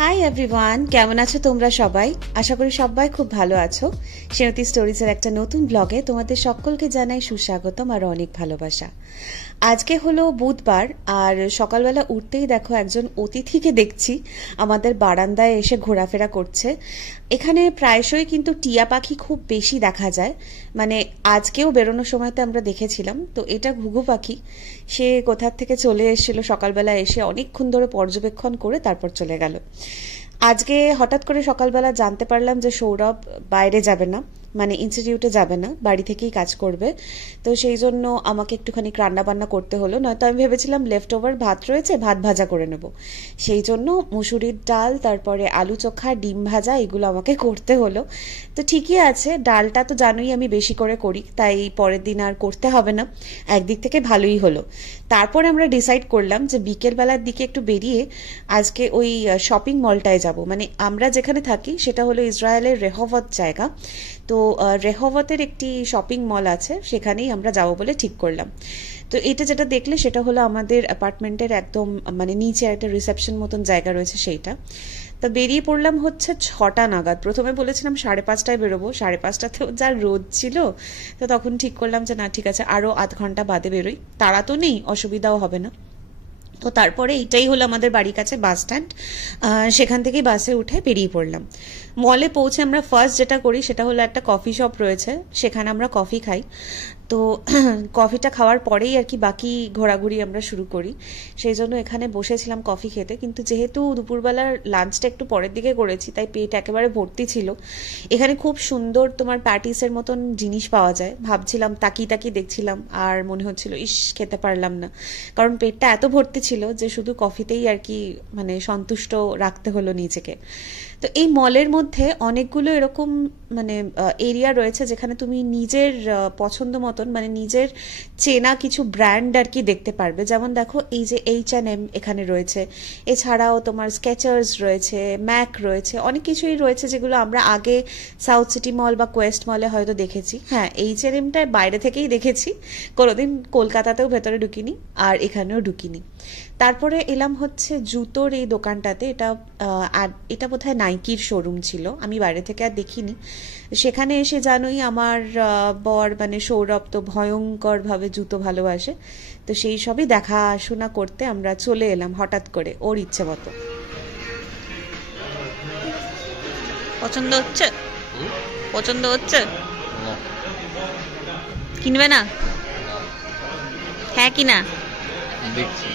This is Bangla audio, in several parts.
হাই এভরিওয়ান, কেমন আছো তোমরা সবাই? আশা করি সবাই খুব ভালো আছো। সেনতি স্টোরিজের একটা নতুন ব্লগে তোমাদের সকলকে জানাই সুস্বাগতম আর অনেক ভালোবাসা। আজকে হলো বুধবার, আর সকালবেলা উঠতেই দেখো একজন অতিথিকে দেখছি আমাদের বারান্দায় এসে ঘোরাফেরা করছে। এখানে প্রায়শই কিন্তু টিয়া পাখি খুব বেশি দেখা যায়, মানে আজকেও বেরোনোর সময়তে আমরা দেখেছিলাম। তো এটা ঘুঘু পাখি, সে কোথার থেকে চলে এসেছিল সকালবেলা, এসে অনেকক্ষণ ধরে পর্যবেক্ষণ করে তারপর চলে গেল। আজকে হঠাৎ করে সকালবেলা জানতে পারলাম যে সৌরভ বাইরে যাবে না, মানে ইনস্টিটিউটে যাবে না, বাড়ি থেকেই কাজ করবে। তো সেই জন্য আমাকে একটুখানি রান্না বান্না করতে হলো, নয়তো আমি ভেবেছিলাম লেফট ওভার ভাত রয়েছে, ভাত ভাজা করে নেব। সেই জন্য মুসুরির ডাল, তারপরে আলু চোখা, ডিম ভাজা, এগুলো আমাকে করতে হলো। তো ঠিকই আছে, ডালটা তো জানোই আমি বেশি করে করি, তাই পরের দিন আর করতে হবে না, একদিক থেকে ভালোই হলো। তারপরে আমরা ডিসাইড করলাম যে বিকেলবেলার দিকে একটু বেরিয়ে আজকে ওই শপিং মলটায় যাব। মানে আমরা যেখানে থাকি সেটা হলো ইসরায়েলের রেহভত জায়গা। তো রেহভতের একটি শপিং মল আছে, সেখানেই আমরা যাব বলে ঠিক করলাম। তো এটা যেটা দেখলে সেটা হলো আমাদের অ্যাপার্টমেন্টের একদম মানে নিচে একটা রিসেপশন মতন জায়গা রয়েছে, সেইটা। তো বেরিয়ে পড়লাম হচ্ছে 6টা নাগাদ। প্রথমে বলেছিলাম 5:30টায় বেরোবো, 5:30তেও যা রোদ ছিল, তো তখন ঠিক করলাম যে না ঠিক আছে, আরও আধ ঘন্টা বাদে বেরোই, তাড়া তো নেই, অসুবিধাও হবে না। তো তারপরে এইটাই হলো আমাদের বাড়ির কাছে বাস স্ট্যান্ড, সেখান থেকেই বাসে উঠে বেরিয়ে পড়লাম। মলে পৌঁছে আমরা ফার্স্ট যেটা করি সেটা হলো একটা কফি শপ রয়েছে, সেখানে আমরা কফি খাই। তো কফিটা খাওয়ার পরেই আর কি বাকি ঘোরাঘুরি আমরা শুরু করি। সেই জন্য এখানে বসেছিলাম কফি খেতে, কিন্তু যেহেতু দুপুরবেলার লাঞ্চটা একটু পরের দিকে করেছি তাই পেট একেবারে ভর্তি ছিল। এখানে খুব সুন্দর তোমার প্যাটিসের মতন জিনিস পাওয়া যায়, ভাবছিলাম তাকিয়ে তাকিয়ে দেখছিলাম, আর মনে হচ্ছিল ইস খেতে পারলাম না, কারণ পেটটা এত ভর্তি ছিল যে শুধু কফিতেই আর কি মানে সন্তুষ্ট রাখতে হলো নিজেকে। তো এই মলের মধ্যে অনেকগুলো এরকম মানে এরিয়া রয়েছে যেখানে তুমি নিজের পছন্দ মতন মানে নিজের চেনা কিছু ব্র্যান্ড আর কি দেখতে পারবে। যেমন দেখো এই যে H&M এখানে রয়েছে, এছাড়াও তোমার স্কেচার্স রয়েছে, ম্যাক রয়েছে, অনেক কিছুই রয়েছে যেগুলো আমরা আগে সাউথ সিটি মল বা কোয়েস্ট মলে হয়তো দেখেছি। হ্যাঁ, H&Mটা বাইরে থেকেই দেখেছি, কোনোদিন কলকাতাতেও ভেতরে ঢুকিনি আর এখানেও ঢুকিনি। তারপরে এলাম হচ্ছে জুতোর এই দোকানটাতে, আর এটা বোধহয় নাইকির শোরুম ছিল, আমি বাইরে থেকে আর দেখিনি। সেখানে এসে জানোই আমার বর মানে সৌরভ তো ভয়ঙ্করভাবে জুতো ভালোবাসে, তো সেই সবই দেখাশোনা করতে আমরা চলে এলাম হঠাৎ করে ওর ইচ্ছে মতো। পছন্দ হচ্ছে? পছন্দ হচ্ছে? কিনবে না? হ্যাঁ কি না? দেখছি।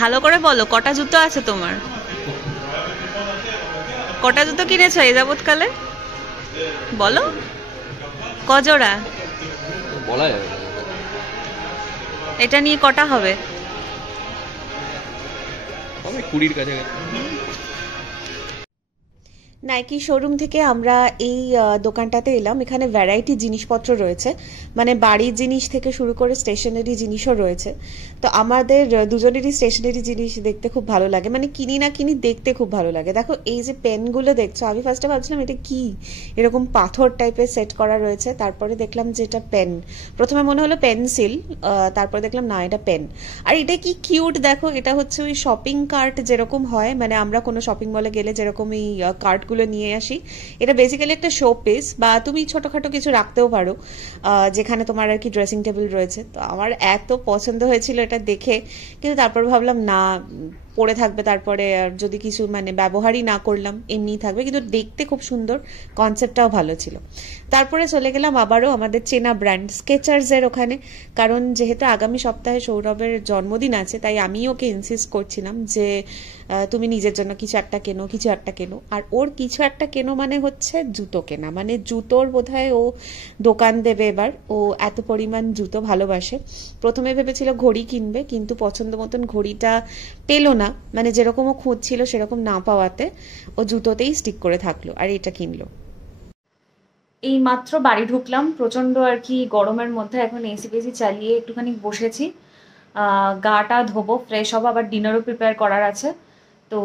ভালো করে বলো, কটা জুতো আছে তোমার? কটা জুতো কিনেছো এই যাবৎকালে? বলো, কজোড়া? বলা যাবে না। এটা নিয়ে কটা হবে? হবে 20-র কাছাকাছি। নাইকি শোরুম থেকে আমরা এই দোকানটাতে এলাম। এখানে ভ্যারাইটি জিনিসপত্র রয়েছে, মানে বাড়ির জিনিস থেকে শুরু করে স্টেশনারি জিনিসও রয়েছে। তো আমাদের দুজনেরই স্টেশনারি জিনিস দেখতে খুব ভালো লাগে, মানে কিনি না কিনি দেখতে খুব ভালো লাগে। দেখো এই যে পেনগুলো দেখছো, আমি ফার্স্টে ভাবছিলাম এটা কি, এরকম পাথর টাইপের সেট করা রয়েছে, তারপরে দেখলাম যে এটা পেন। প্রথমে মনে হলো পেন্সিল, তারপরে দেখলাম না এটা পেন। আর এটা কি কিউট দেখো, এটা হচ্ছে ওই শপিং কার্ট যেরকম হয়, মানে আমরা কোনো শপিং মলে গেলে যেরকম এই কার্টগুলো নিয়ে আসি, এটা বেসিক্যালি একটা শো পিস, বা তুমি ছোটখাটো কিছু রাখতেও পারো যেখানে তোমার আর কি ড্রেসিং টেবিল রয়েছে। তো আমার এত পছন্দ হয়েছিল এটা দেখে, কিন্তু তারপর ভাবলাম না, পড়ে থাকবে, তারপরে আর যদি কিছু মানে ব্যবহারই না করলাম এমনিই থাকবে, কিন্তু দেখতে খুব সুন্দর, কনসেপ্টটাও ভালো ছিল। তারপরে চলে গেলাম আবারও আমাদের চেনা ব্র্যান্ড স্কেচার্সের ওখানে, কারণ যেহেতু আগামী সপ্তাহে সৌরভের জন্মদিন আছে তাই আমি ওকে ইনসিস্ট করছিলাম যে তুমি নিজের জন্য কিছু একটা কেনো, কিছু একটা কেনো। আর ওর কিছু একটা কেনো মানে হচ্ছে জুতো কেনা, মানে জুতোর বোধহয় ও দোকান দেবে এবার, ও এত পরিমাণ জুতো ভালোবাসে। প্রথমে ভেবেছিল ঘড়ি কিনবে, কিন্তু পছন্দ মতন ঘড়িটা পেলো না, মানে যেরকম ও খুঁজছিল সেরকম না পাওয়াতে ও জুতোতেই স্টিক করে থাকলো আর এটা কিনলো। এই মাত্র বাড়ি ঢুকলাম, প্রচন্ড আর কি গরমের মধ্যে এখন এসি ফেসি চালিয়ে একটুখানি বসেছি। গাটা ধোবো, ফ্রেশ হবো, আবার ডিনারও প্রিপেয়ার করার আছে। তো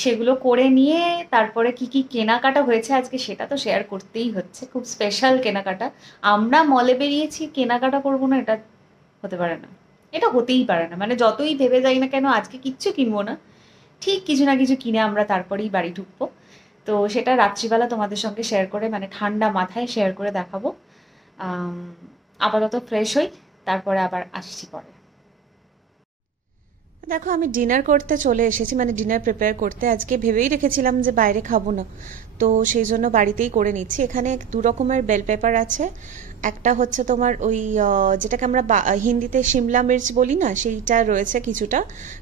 সেগুলো করে নিয়ে তারপরে কি কি কেনাকাটা হয়েছে আজকে সেটা তো শেয়ার করতেই হচ্ছে, খুব স্পেশাল কেনাকাটা। আমরা মলে বেরিয়েছি, কেনাকাটা করবো না এটা হতে পারে না। এটা হতেই পারে না, মানে যতই ভেবে যাই না কেন আজকে কিচ্ছু কিনবো না, ঠিক কিছু না কিছু কিনে আমরা তারপরেই বাড়ি ঢুকবো। তো সেটা রাত্রিবেলা তোমাদের সঙ্গে শেয়ার করে, মানে ঠান্ডা মাথায় শেয়ার করে দেখাবো। আপাতত ফ্রেশ হই, তারপরে আবার আসছি পরে। দেখো আমি ডিনার করতে চলে এসেছি, মানে ডিনার প্রিপেয়ার করতে। আজকে ভেবেই রেখেছিলাম যে বাইরে খাবো না, তো সেই জন্য বাড়িতেই করে নিচ্ছি। এখানে দু রকমের বেল পেপার আছে। একটা হচ্ছে তোমার ওই যেটাকে আমরা হিন্দিতে শিমলা মির্চ বলি না, সেইটা রয়েছে কিছুটা,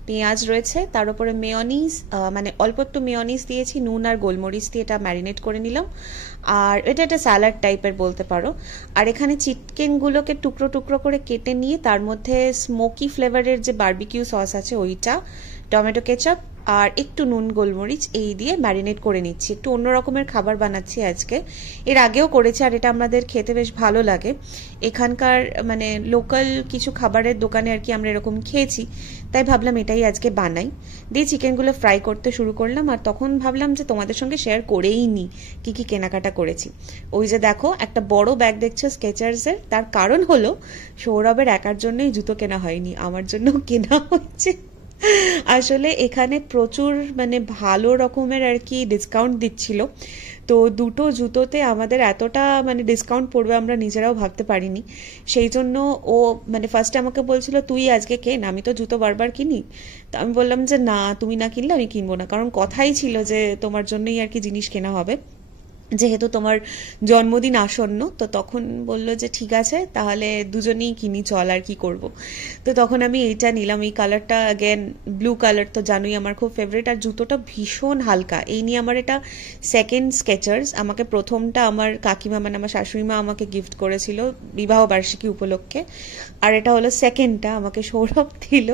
পেঁয়াজ রয়েছে, তার উপরে মেয়নিজ, মানে অল্প একটু মেয়নিজ দিয়েছি, নুন আর গোলমরিচ দিয়ে এটা ম্যারিনেট করে নিলাম। আর এটা একটা স্যালাড টাইপের বলতে পারো। আর এখানে চিকেনগুলোকে টুকরো টুকরো করে কেটে নিয়ে তার মধ্যে স্মোকি ফ্লেভারের যে বারবিকিউ সস আছে ওইটা, টমেটো কেচাপ আর একটু নুন গোলমরিচ এই দিয়ে ম্যারিনেট করে নিচ্ছি। একটু অন্য রকমের খাবার বানাচ্ছি আজকে, এর আগেও করেছি আর এটা আমাদের খেতে বেশ ভালো লাগে। এখানকার মানে লোকাল কিছু খাবারের দোকানে আর কি আমরা এরকম খেয়েছি, তাই ভাবলাম এটাই আজকে বানাই। দিয়ে চিকেনগুলো ফ্রাই করতে শুরু করলাম, আর তখন ভাবলাম যে তোমাদের সঙ্গে শেয়ার করেই নি কি কি কেনাকাটা করেছি। ওই যে দেখো একটা বড় ব্যাগ দেখছো স্কেচার্সের, তার কারণ হলো সৌরভের একার জন্যই জুতো কেনা হয়নি, আমার জন্য কেনা হচ্ছে। আসলে এখানে প্রচুর মানে ভালো রকমের আর কি ডিসকাউন্ট দিচ্ছিল, তো দুটো জুতোতে আমাদের এতটা মানে ডিসকাউন্ট পড়বে আমরা নিজেরাও ভাবতে পারিনি। সেই জন্য ও মানে ফার্স্টে আমাকে বলছিল তুই আজকে কেন, আমি তো জুতো বারবার কিনি। তো আমি বললাম যে না, তুমি না কিনলে আমি কিনবো না, কারণ কথাই ছিল যে তোমার জন্যই আর কি জিনিস কেনা হবে, যেহেতু তোমার জন্মদিন আসন্ন। তো তখন বললো যে ঠিক আছে তাহলে দুজনেই কিনি, চল আর কি করব। তো তখন আমি এইটা নিলাম, এই কালারটা অ্যাগেন ব্লু কালার, তো জানোই আমার খুব ফেভারিট। আর জুতোটা ভীষণ হালকা, এই নিয়ে আমার এটা সেকেন্ড স্কেচার্স। আমাকে প্রথমটা আমার কাকিমা মানে আমার শাশুড়ি মা আমাকে গিফট করেছিল বিবাহ বার্ষিকী উপলক্ষে, আর এটা হলো সেকেন্ডটা আমাকে সৌরভ দিল।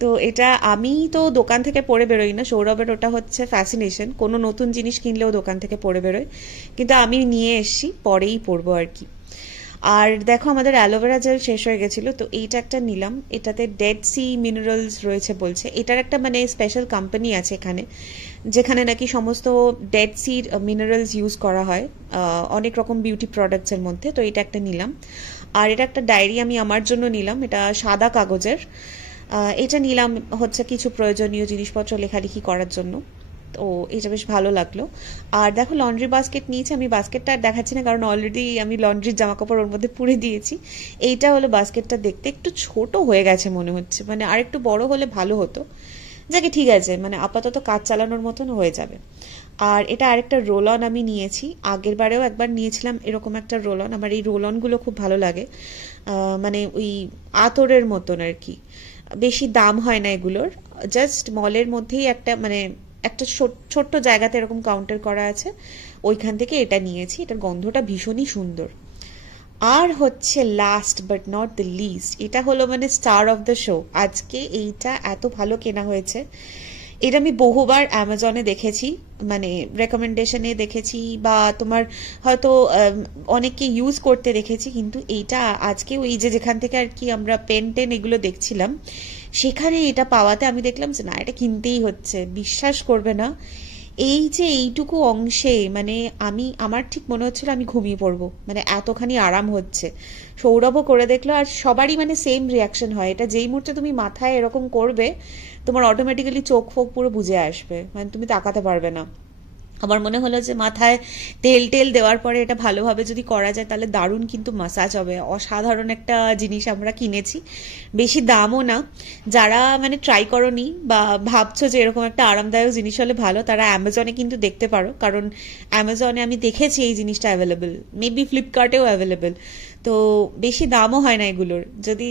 তো এটা আমি তো দোকান থেকে পরে বেরোই না, সৌরভের ওটা হচ্ছে ফ্যাসিনেশন, কোনো নতুন জিনিস কিনলেও দোকান থেকে পরে বেরোয়, কিন্তু আমি নিয়ে এসছি পরেই পরবো আর কি। আর দেখো আমাদের অ্যালোভেরা জেল শেষ হয়ে গেছিলো, তো এইটা একটা নিলাম, এটাতে ডেড সি মিনারেলস রয়েছে বলছে। এটার একটা মানে স্পেশাল কোম্পানি আছে এখানে, যেখানে নাকি সমস্ত ডেড সি মিনারেলস ইউজ করা হয় অনেক রকম বিউটি প্রোডাক্টসের মধ্যে। তো এটা একটা নিলাম। আর এটা একটা ডায়েরি আমি আমার জন্য নিলাম, এটা সাদা কাগজের। এটা নিলাম হচ্ছে কিছু প্রয়োজনীয় জিনিসপত্র লেখালেখি করার জন্য, তো এটা বেশ ভালো লাগলো। আর দেখো লন্ড্রি বাস্কেট নিয়েছি, আমি বাস্কেটটা আর দেখাচ্ছি না কারণ অলরেডি আমি লন্ড্রির জামাকাপড় ওর মধ্যে পুরে দিয়েছি। এইটা হলো বাস্কেটটা, দেখতে একটু ছোট হয়ে গেছে মনে হচ্ছে, মানে আর একটু বড় হলে ভালো হতো। যাকে ঠিক আছে, মানে আপাতত কাজ চালানোর মতন হয়ে যাবে। আর এটা আরেকটা রোল অন আমি নিয়েছি, আগের বারেও একবার নিয়েছিলাম এরকম একটা রোল অন। আমার এই রোল অনগুলো খুব ভালো লাগে, মানে ওই আতরের মতন আর কি। বেশি দাম হয় না এগুলোর, জাস্ট মলের মধ্যেই একটা মানে একটা ছোট্ট জায়গাতে এরকম কাউন্টার করা আছে, ওইখান থেকে এটা নিয়েছি। এটার গন্ধটা ভীষণই সুন্দর। আর হচ্ছে last but not the least, এটা হলো মানে স্টার অফ দ্য শো, আজকে এইটা এত ভালো কেনা হয়েছে। এটা আমি বহুবার অ্যামাজনে দেখেছি, মানে রেকমেন্ডেশনে দেখেছি বা তোমার হয়তো অনেককে ইউজ করতে দেখেছি, কিন্তু এইটা আজকে ওই যে যেখান থেকে আর কি আমরা পেন টেন এগুলো দেখছিলাম সেখানে এটা পাওয়াতে আমি দেখলাম যে না, এটা কিনতেই হচ্ছে। বিশ্বাস করবে না, এই যে এইটুকু অংশে মানে আমার ঠিক মনে হচ্ছিল আমি ঘুমিয়ে পড়বো, মানে এতখানি আরাম হচ্ছে। সৌরভও করে দেখলো, আর সবারই মানে সেম রিয়াকশন হয়। এটা যেই মুহূর্তে তুমি মাথায় এরকম করবে তোমার অটোমেটিক্যালি চোখ ফোক পুরো বুজে আসবে, মানে তুমি তাকাতে পারবে না। আমার মনে হলো যে মাথায় তেল টেল দেওয়ার পরে এটা ভালোভাবে যদি করা যায় তাহলে দারুণ কিন্তু মাসাজ হবে। অসাধারণ একটা জিনিস আমরা কিনেছি, বেশি দামও না। যারা মানে ট্রাই করনি বা ভাবছো যে এরকম একটা আরামদায়ক জিনিস হলে ভালো, তারা অ্যামাজনে কিন্তু দেখতে পারো, কারণ অ্যামাজনে আমি দেখেছি এই জিনিসটা অ্যাভেলেবেল, মেবি ফ্লিপকার্টেও অ্যাভেলেবেল। তো বেশি দামও হয় না এগুলোর, যদি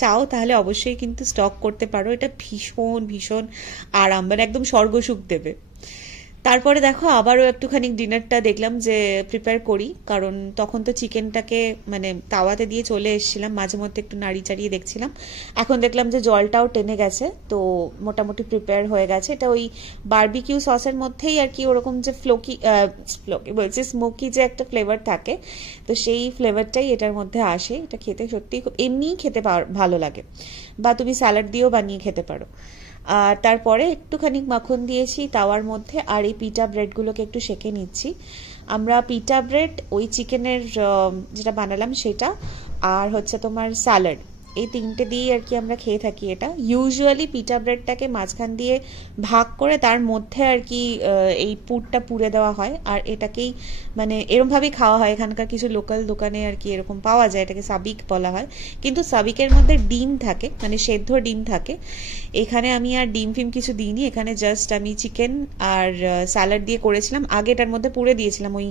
চাও তাহলে অবশ্যই কিন্তু স্টক করতে পারো। এটা ভীষণ ভীষণ আরাম, মানে একদম স্বর্গসুখ দেবে। তারপরে দেখো আবারও একটুখানি ডিনারটা দেখলাম যে প্রিপেয়ার করি, কারণ তখন তো চিকেনটাকে মানে তাওয়াতে দিয়ে চলে এসেছিলাম, মাঝে মধ্যে একটু নাড়ি চাড়িয়ে দেখছিলাম। এখন দেখলাম যে জলটাও টেনে গেছে, তো মোটামুটি প্রিপেয়ার হয়ে গেছে। এটা ওই বারবিকিউ সসের মধ্যেই আর কি ওরকম যে ফ্লোকি বলছে স্মোকি যে একটা ফ্লেভার থাকে, তো সেই ফ্লেভারটাই এটার মধ্যে আসে। এটা খেতে সত্যিই খুব এমনিই খেতে ভালো লাগে, বা তুমি স্যালাড দিয়েও বানিয়ে খেতে পারো। আর তারপরে একটুখানি মাখন দিয়েছি তাওয়ার মধ্যে, আর এই পিটা ব্রেডগুলোকে একটু সেঁকে নিচ্ছি। আমরা পিটা ব্রেড ওই চিকেনের যেটা বানালাম সেটা, আর হচ্ছে তোমার স্যালাড, এই তিনটে দিয়েই আর কি আমরা খেয়ে থাকি। এটা ইউজুয়ালি পিটা ব্রেডটাকে মাঝখান দিয়ে ভাগ করে তার মধ্যে আর কি এই পুরটা পুড়ে দেওয়া হয়, আর এটাকেই মানে এরমভাবেই খাওয়া হয়। এখানকার কিছু লোকাল দোকানে আর কি এরকম পাওয়া যায়, এটাকে সাবিক বলা হয়। কিন্তু সাবিকের মধ্যে ডিম থাকে, মানে সেদ্ধ ডিম থাকে। এখানে আমি আর ডিম ফিম কিছু দিইনি, এখানে জাস্ট আমি চিকেন আর স্যালাড দিয়ে করেছিলাম। আগে এটার মধ্যে পুড়ে দিয়েছিলাম ওই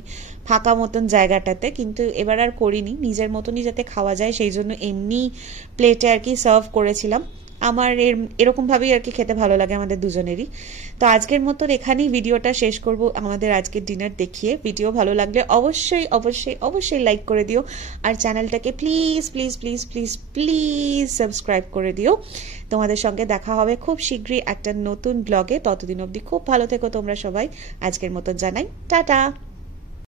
ফাঁকা মতন জায়গাটাতে, কিন্তু এবার আর করিনি, নিজের মতনই যাতে খাওয়া যায় সেই জন্য এমনি প্লেটে আর কি সার্ভ করেছিলাম। আমার এরকমভাবেই আর কি খেতে ভালো লাগে আমাদের দুজনেরই। তো আজকের মতন এখানেই ভিডিওটা শেষ করব আমাদের আজকের ডিনার দেখিয়ে। ভিডিও ভালো লাগলে অবশ্যই অবশ্যই অবশ্যই লাইক করে দিও, আর চ্যানেলটাকে please please please please please subscribe করে দিও। তোমাদের সঙ্গে দেখা হবে খুব শীঘ্রই একটা নতুন ব্লগে। ততদিন অবধি খুব ভালো থেকো তোমরা সবাই। আজকের মতন জানাই টাটা।